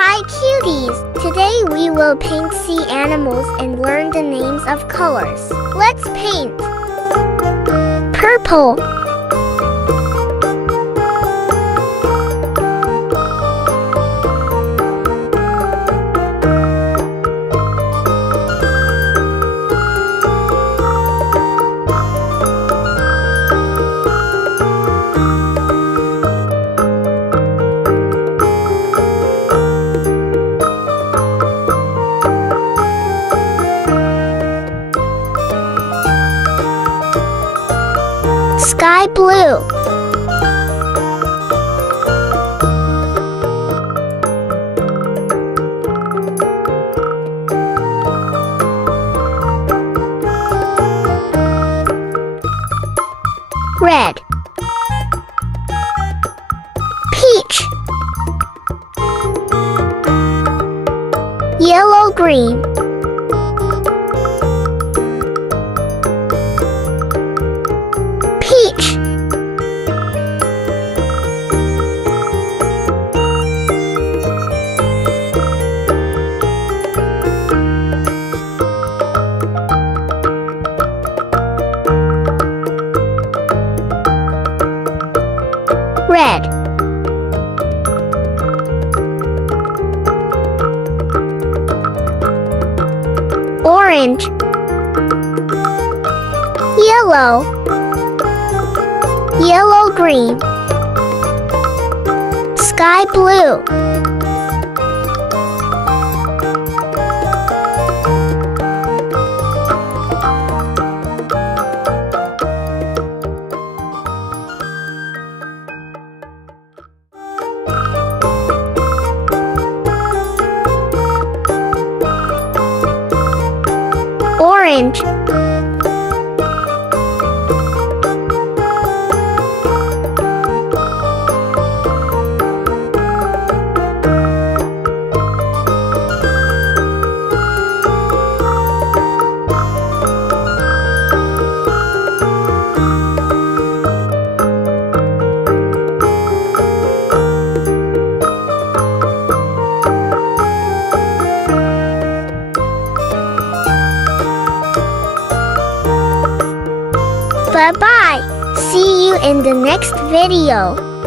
Hi cuties! Today we will paint sea animals and learn the names of colors. Let's paint! Purple, sky blue, red, peach, yellow green, peach, red, orange, yellow, yellow green, sky blue, orange, Bye-bye. See you in the next video.